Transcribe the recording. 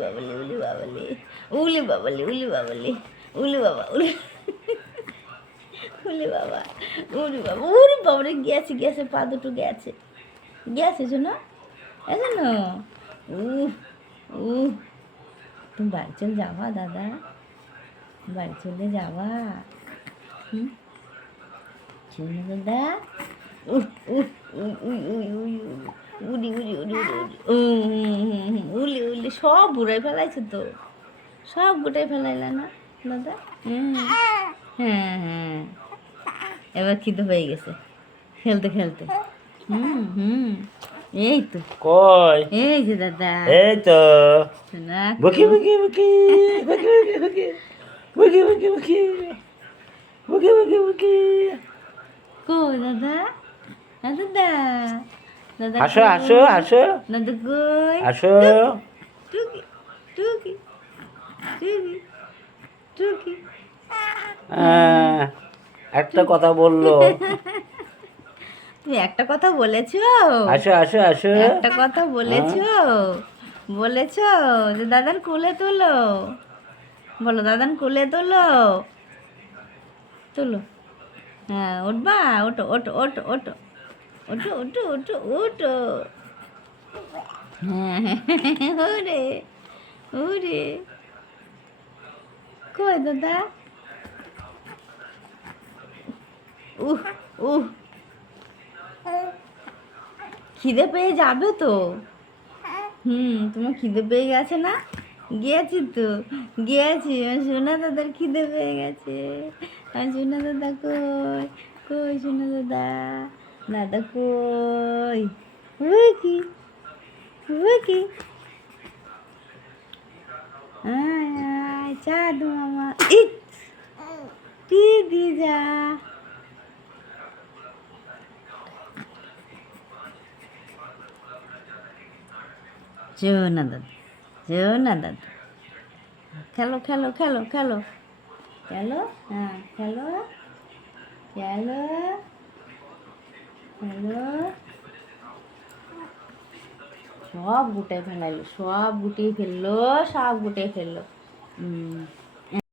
বাবালে উলি বাবালে উলি বাবালে উলি বাবালে উলি বাবা উলি উলি বাবা উলি বাবা উলি বাবারে গেছে গেছে পা দুটো গেছে গেছে শোনো এজন্য উ উ তুমি বাড়ি চলে যাবা দাদা বাড়ি চলে যাবা হুম শোনো দাদা উলি উলি উলি উলি উলি উলি সব বুড়াই ফেলাইছে তো সব গুটাই ফেলাইলা না দাদা হ্যাঁ হ্যাঁ এবার খিদে হয়ে গেছে খেলতে খেলতে হুম এই তো কই এই যে দাদা এই তো শোনা বকি বকি বকি বকি বকি বকি বকি বকি বকি বকি বকি বকি কো দাদা দাদা দাদা আসো আসো আসো দাদা কই আসো টুকি টুকি টুকি টুকি একটা কথা বললো তুমি একটা কথা বলেছো আসো আসো আসো একটা কথা বলেছো বলেছো যে দাদার কোলে তোলো বলো দাদার কোলে তোলো তোলো হ্যাঁ উঠবা ওটো ওটো ওটো ওটো ওটো ওটো ওটো ওটো হ্যাঁ ওরে ওরে কই দাদা উহ উহ খিদে পেয়ে যাবে তো তোমার খিদে পেয়ে গেছে না গিয়েছি তো গিয়েছি সোনা দাদার খিদে পেয়ে গেছে আর সোনা দাদা কই কই সোনা দাদা দাদা কই ওই কি ওই কি আয় আয় চা দু মামা ইট দি যা না দাদা খেলো খেলো খেলো খেলো খেলো হ্যাঁ খেলো খেলো খেলো সব গুটাই ফেলাইলো সব গুটিয়ে ফেললো সব গুটিয়ে ফেললো